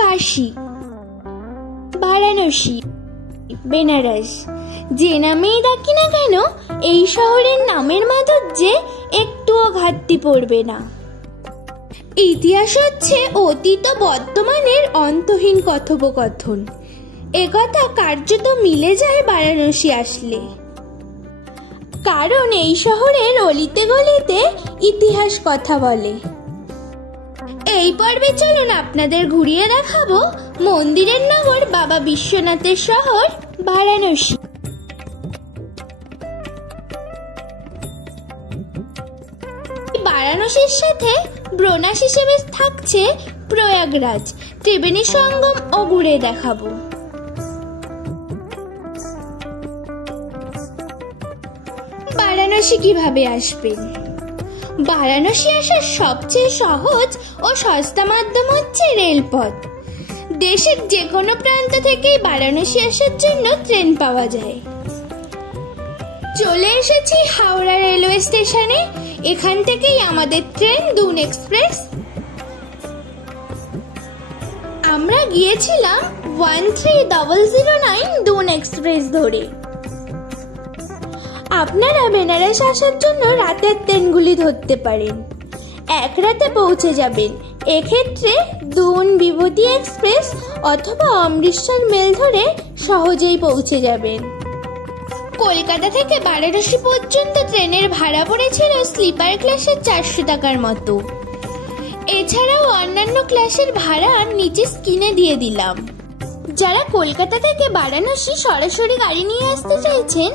কাশী, বারাণসী, বেনারস, যে নামেই ডাকি না কেন এই শহরের নামের মাধুর্যে একটুও ঘাটতি পড়বে না। ইতিহাস হচ্ছে অতীত বর্তমানের অন্তহীন কথোপকথন। একথা কার্যত মিলে যায় বারাণসী আসলে, কারণ এই শহরের অলিতে গলিতে ইতিহাস কথা বলে। এই পর্বে চলুন আপনাদের ঘুরিয়ে দেখাবো মন্দিরের নগর বাবা বিশ্বনাথের শহর বারাণসী। বারাণসীর সাথে বোনাস হিসেবে থাকছে প্রয়াগরাজ, ত্রিবেণী সঙ্গম ও ঘুরে দেখাবো। বারাণসী কিভাবে আসবেন? বারাণসী আসার সবচেয়ে সহজ ও সস্তা মাধ্যম হচ্ছে রেলপথ। দেশের যে কোনো প্রান্ত থেকেই বারাণসী আসার জন্য ট্রেন পাওয়া যায়। চলে এসেছি হাওড়া রেলওয়ে স্টেশনে। এখান থেকেই আমাদের ট্রেন দুন এক্সপ্রেস। আমরা গিয়েছিলাম 1309 দুন এক্সপ্রেস ধরে। আপনারা বেনারস আসার জন্য রাতের ট্রেনগুলি ধরতে পারেন, এক রাতে পৌঁছে যাবেন। এক্ষেত্রে দুন বিভূতি এক্সপ্রেস অথবা অমৃতসর মেল ধরে সহজেই পৌঁছে যাবেন। কলকাতা থেকে বারাণসী পর্যন্ত ট্রেনের ভাড়া পড়েছিল স্লিপার ক্লাসের 400 টাকার মতো। এছাড়াও অন্যান্য ক্লাসের ভাড়া নিচে স্ক্রিনে দিয়ে দিলাম। যারা কলকাতা থেকে বারাণসী সরাসরি গাড়ি নিয়ে আসতে চাইছেন,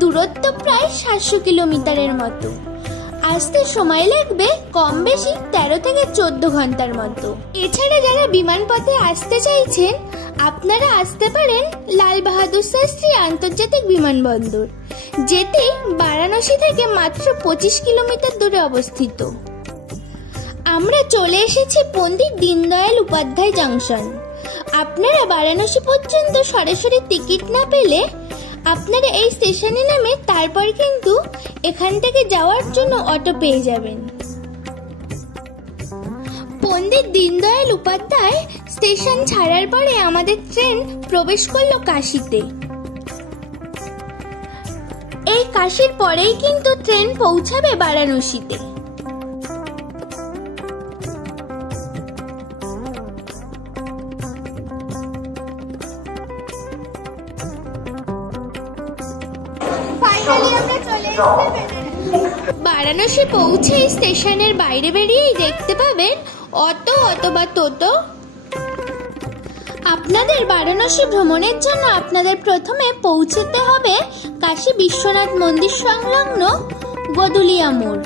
দূরত্ব প্রায় 700 কিলোমিটারের মতো। আসতে সময় লাগবে কম বেশি 13 থেকে 14 ঘন্টার মতো। এছাড়া যারা বিমানপথে আসতে চাইছেন, আপনারা আসতে পারেন লাল বাহাদুর শাস্ত্রী আন্তর্জাতিক বিমানবন্দর, যেটি বারাণসী থেকে মাত্র 25 কিলোমিটার দূরে অবস্থিত। আমরা চলে এসেছি পণ্ডিত দীনদয়াল উপাধ্যায় জংশন। আপনারা বারাণসী পর্যন্ত সরাসরি টিকিট না পেলে আপনারা এই স্টেশনে নেমে তারপর কিন্তু এখান থেকে যাওয়ার জন্য অটো পেয়ে যাবেন। পণ্ডিত দীনদয়াল উপাধ্যায় স্টেশন ছাড়ার পরে আমাদের ট্রেন প্রবেশ করলো কাশীতে। এই কাশীর পরেই কিন্তু ট্রেন পৌঁছাবে বারাণসীতে। বারাণসী পৌঁছে স্টেশনের বাইরে বেরিয়েই দেখতে পাবেন অটো অথবা টোটো। আপনাদের বারাণসী ভ্রমণের জন্য আপনাদের প্রথমে পৌঁছতে হবে কাশী বিশ্বনাথ মন্দির সংলগ্ন গদুলিয়া মোড়।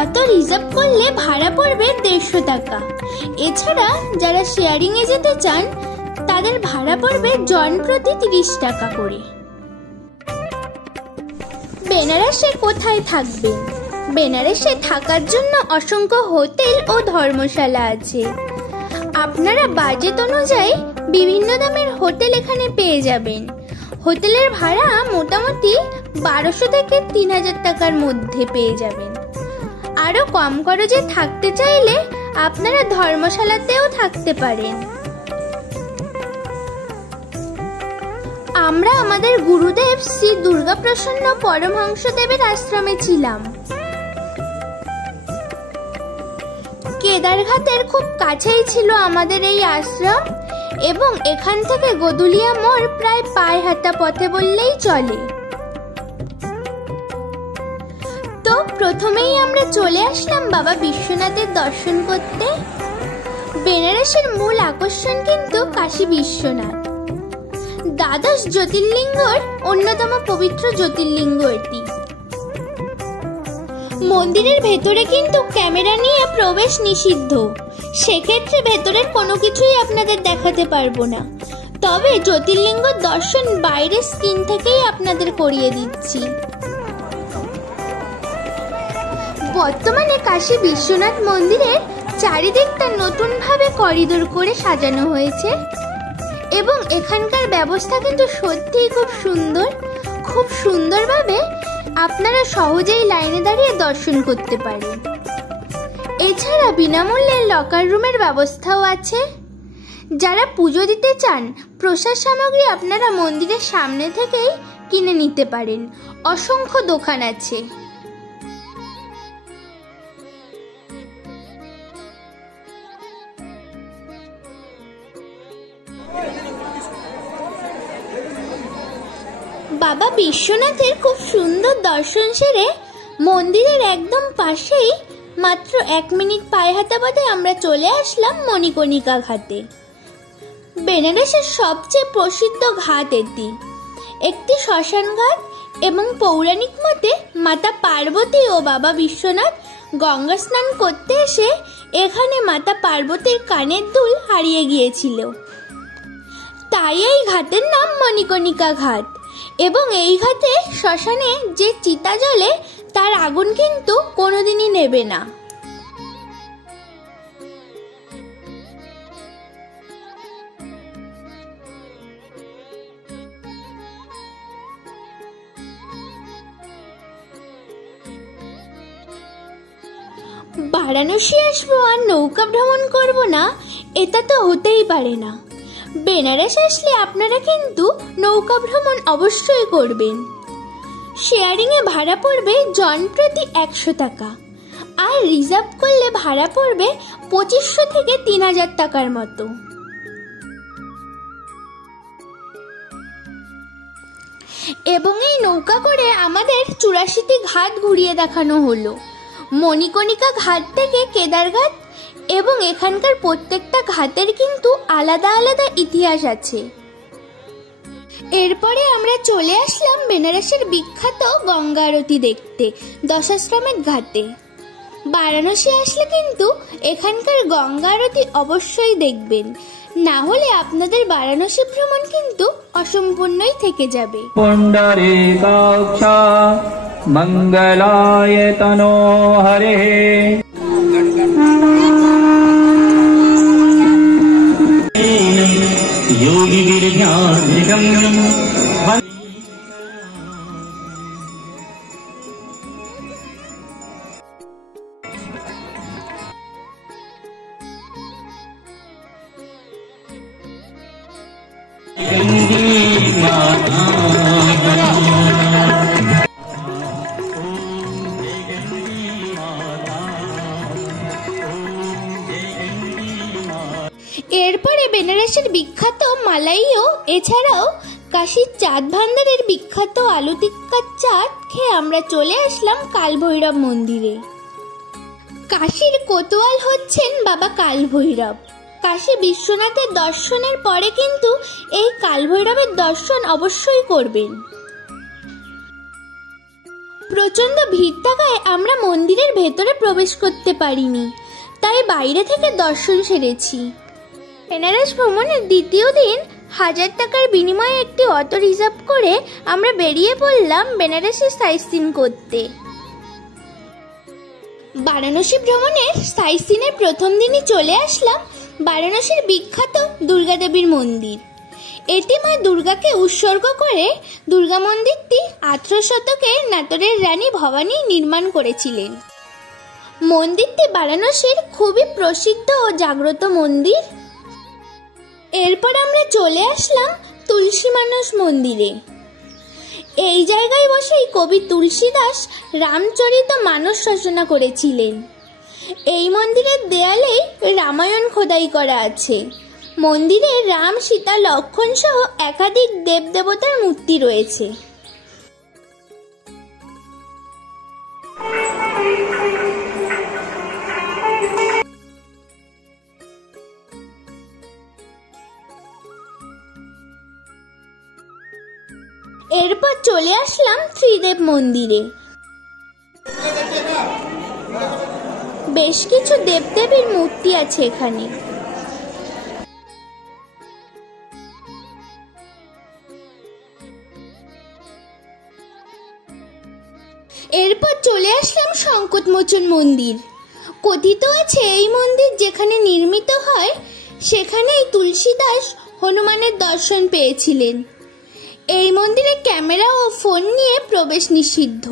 অটো রিজার্ভ করলে ভাড়া পড়বে 150 টাকা। এছাড়া যারা শেয়ারিং এ যেতে চান, তাদের ভাড়া পড়বে জন প্রতি 30 টাকা করে। বেনারসে কোথায় থাকবেন? বেনারসে থাকার জন্য অসংখ্য হোটেল ও ধর্মশালা আছে। আপনারা বাজেট অনুযায়ী বিভিন্ন দামের হোটেল এখানে পেয়ে যাবেন। হোটেলের ভাড়া মোটামুটি 1200 থেকে 3000 টাকার মধ্যে পেয়ে যাবেন। আরো কম খরচে থাকতে চাইলে আপনারা ধর্মশালাতেও থাকতে পারেন। আমরা আমাদের গুরুদেব শ্রী দুর্গাপ্রসন্ন পরমহংসদেবের আশ্রমে ছিলাম। কেদারঘাটের খুব কাছেই ছিল আমাদের এই আশ্রম, এবং এখান থেকে গদুলিয়া মোড় প্রায় পায়ে হাঁটা পথে বললেই চলে। তো প্রথমেই আমরা চলে আসলাম বাবা বিশ্বনাথের দর্শন করতে। বেনারসের মূল আকর্ষণ কিন্তু কাশী বিশ্বনাথ। দ্বাদশ জ্যোতির্লিঙ্গর অন্যতম পবিত্র জ্যোতির্লিঙ্গ এটি। মন্দিরের ভেতরে কিন্তু ক্যামেরা নিয়ে প্রবেশ নিষিদ্ধ, সেক্ষেত্রে ভেতরের কোনো কিছুই আপনাদের দেখাতে পারবো না। তবে জ্যোতির্লিঙ্গ দর্শন বাইরের স্ক্রিন থেকেই আপনাদের করিয়ে দিচ্ছি। বর্তমানে কাশী বিশ্বনাথ মন্দিরের চারিদিকটা নতুনভাবে করিডোর করে সাজানো হয়েছে, এবং এখানকার ব্যবস্থা কিন্তু সত্যিই খুব সুন্দর। খুব সুন্দরভাবে আপনারা সহজেই লাইনে দাঁড়িয়ে দর্শন করতে পারেন। এছাড়া বিনামূল্যে লকার রুমের ব্যবস্থাও আছে। যারা পুজো দিতে চান প্রসাদ সামগ্রী আপনারা মন্দিরের সামনে থেকেই কিনে নিতে পারেন। অসংখ্য দোকান আছে। বাবা বিশ্বনাথের খুব সুন্দর দর্শন সেরে মন্দিরের একদম পাশেই মাত্র 1 মিনিট পায়ে হাঁটা পথে আমরা চলে আসলাম মণিকর্ণিকা ঘাটে। বেনারসের সবচেয়ে প্রসিদ্ধ ঘাট এটি। একটি শ্মশান ঘাট এবং পৌরাণিক মতে মাতা পার্বতী ও বাবা বিশ্বনাথ গঙ্গা স্নান করতে এসে এখানে মাতা পার্বতীর কানের দুল হারিয়ে গিয়েছিল, তাই এই ঘাটের নাম মণিকর্ণিকা ঘাট। এবং এই ঘাটে শ্মশানে যে চিতা জ্বলে তার আগুন কিন্তু কোনোদিনই নেবে না। বারাণসী আসবো আর নৌকা ভ্রমণ করব না, এটা তো হতেই পারে না। বেনারস আসলে আপনারা কিন্তু নৌকা ভ্রমণ অবশ্যই করবেন। শেয়ারিংয়ে ভাড়া পড়বে জন প্রতি 100 টাকা, আর রিজার্ভ করলে ভাড়া পড়বে 2500 থেকে 3000 টাকার মতো। এবং এই নৌকা করে আমাদের 84টি ঘাট ঘুরিয়ে দেখানো হলো। মণিকর্ণিকা ঘাট থেকে কেদারঘাট, এবং এখানকার প্রত্যেকটা ঘাটের কিন্তু আলাদা আলাদা ইতিহাস আছে। এরপরে আমরা চলে আসলাম বেনারসের বিখ্যাত গঙ্গা আরতি দেখতে দশাশ্রমের ঘাটে। বারাণসী আসলে কিন্তু এখানকার গঙ্গা আরতি অবশ্যই দেখবেন, না হলে আপনাদের বারাণসী ভ্রমণ কিন্তু অসম্পূর্ণই থেকে যাবে। পুণ্ডরীকাক্ষা মঙ্গলায় তনো হরে। এরপরে বেনারসের বিখ্যাত মালাইও, এছাড়াও কাশীর চাঁদ ভান্ডারের বিখ্যাত আলু টিক্কার চাট খেয়ে আমরা চলে আসলাম কালভৈরব মন্দিরে। কাশীর কোতোয়াল হচ্ছেন বাবা কালভৈরব। কাশী বিশ্বনাথের দর্শনের পরে কিন্তু এই কালভৈরবের দর্শন অবশ্যই করবেন। প্রচন্ড ভিড় থাকায় আমরা মন্দিরের ভেতরে প্রবেশ করতে পারিনি, তাই বাইরে থেকে দর্শন সেরেছি। বেনারস ভ্রমণের দ্বিতীয় দিন 1000 টাকার বিনিময়ে একটি অটো রিজার্ভ করে আমরা বেরিয়ে পড়লাম বেনারসের সাইট সিন করতে। বারাণসী ভ্রমণের সাইট সিনের প্রথম দিনই চলে আসলাম বারাণসীর বিখ্যাত দুর্গা দেবীর মন্দির। এটি মা দুর্গাকে উৎসর্গ করে দুর্গা মন্দিরটি 18 শতকে নাটোরের রানী ভবানী নির্মাণ করেছিলেন। মন্দিরটি বারাণসীর খুবই প্রসিদ্ধ ও জাগ্রত মন্দির। এরপর আমরা চলে আসলাম তুলসী মানস মন্দিরে। এই জায়গায় বসেই কবি তুলসীদাস রামচরিত মানস রচনা করেছিলেন। এই মন্দিরের দেয়ালেই রামায়ণ খোদাই করা আছে। মন্দিরে রাম, সীতা, লক্ষ্মণ সহ একাধিক দেবদেবতার মূর্তি রয়েছে। এরপর চলে আসলাম ত্রিদেব মন্দিরে। বেশ কিছু দেবদেবীর মূর্তি আছে এখানে। এরপর চলে আসলাম সংকটমোচন মন্দির। কথিত আছে এই মন্দির যেখানে নির্মিত হয় সেখানেই তুলসীদাস হনুমানের দর্শন পেয়েছিলেন। এই মন্দিরে ক্যামেরা ও ফোন নিয়ে প্রবেশ নিষিদ্ধ।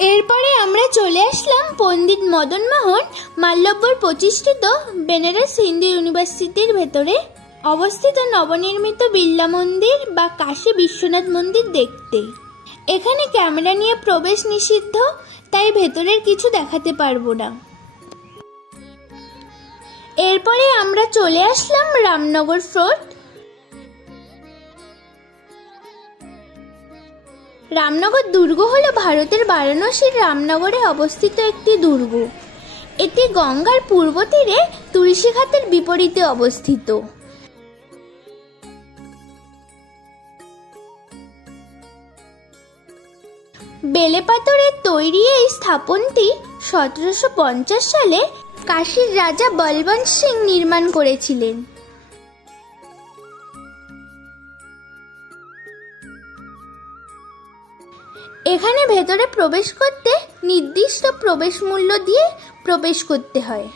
এরপরে আমরা চলে আসলাম পণ্ডিত মদন মোহন মালব্যর প্রতিষ্ঠিত বেনারস হিন্দু ইউনিভার্সিটির ভেতরে অবস্থিত নবনির্মিত বিড়লা মন্দির বা কাশী বিশ্বনাথ মন্দির দেখতে। এখানে ক্যামেরা নিয়ে প্রবেশ নিষিদ্ধ, তাই ভেতরের কিছু দেখাতে পারবো না। এরপরে আমরা চলে আসলাম রামনগর ফোর্ট। রামনগর দুর্গ হলো ভারতের বারাণসীর রামনগরে অবস্থিত একটি দুর্গ। এটি গঙ্গার পূর্ব তীরে তুলসীঘাটের বিপরীতে অবস্থিত। বেলেপাথরের তৈরি এই স্থাপনটি 1750 সালে কাশীর রাজা বলবন্ত সিং নির্মাণ করেছিলেন। এখানে ভেতরে প্রবেশ করতে নির্দিষ্ট প্রবেশ মূল্য দিয়ে প্রবেশ করতে হয়।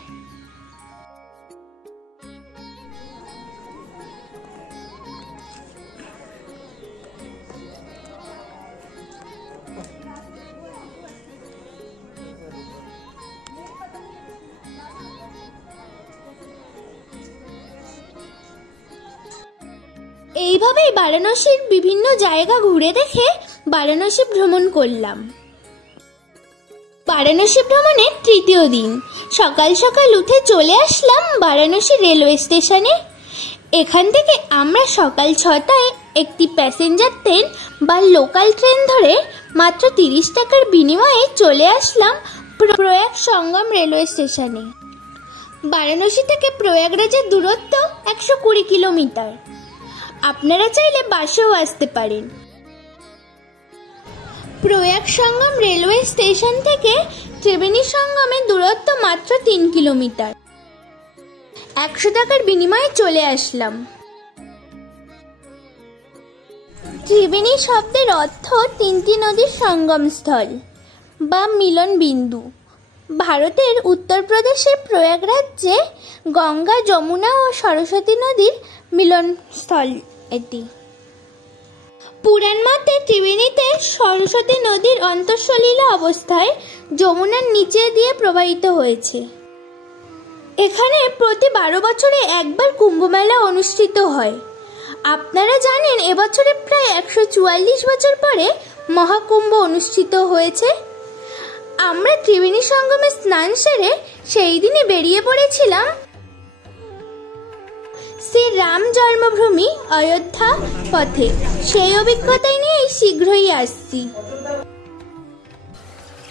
এইভাবেই বারাণসীর বিভিন্ন জায়গা ঘুরে দেখে বারাণসী ভ্রমণ করলাম। বারাণসী ভ্রমণের তৃতীয় দিন সকাল সকাল উঠে চলে আসলাম বারাণসী রেলওয়ে স্টেশনে। এখান থেকে আমরা সকাল 6টায় একটি প্যাসেঞ্জার ট্রেন বা লোকাল ট্রেন ধরে মাত্র 30 টাকার বিনিময়ে চলে আসলাম প্রয়াগ সঙ্গম রেলওয়ে স্টেশনে। বারাণসী থেকে প্রয়াগরাজের দূরত্ব 120 কিলোমিটার। আপনারা চাইলে বাসেও আসতে পারেন। প্রয়াগ সঙ্গম রেলওয়ে স্টেশন থেকে ত্রিবেণী সঙ্গমের দূরত্ব মাত্র 3 কিলোমিটার। 100 টাকার বিনিময়ে চলে আসলাম। ত্রিবেণী শব্দের অর্থ তিনটি নদীর সঙ্গমস্থল বা মিলন বিন্দু। ভারতের উত্তরপ্রদেশের প্রয়াগ রাজ্যে গঙ্গা, যমুনা ও সরস্বতী নদীর মিলনস্থল এটি। পুরাণ মতে ত্রিবেণীতে সরস্বতী নদীর অন্তঃসলীলা অবস্থায় যমুনার নিচে দিয়ে প্রবাহিত হয়েছে। এখানে প্রতি 12 বছরে একবার কুম্ভমেলা অনুষ্ঠিত হয়। আপনারা জানেন এবছরে প্রায় 144 বছর পরে মহাকুম্ভ অনুষ্ঠিত হয়েছে। আমরা ত্রিবেণী সঙ্গমে স্নান সেরে সেই দিনই বেরিয়ে পড়েছিলাম শ্রী রাম জন্মভূমি অযোধ্যা পথে। সেই অভিজ্ঞতাই নিয়ে শীঘ্রই আসছি।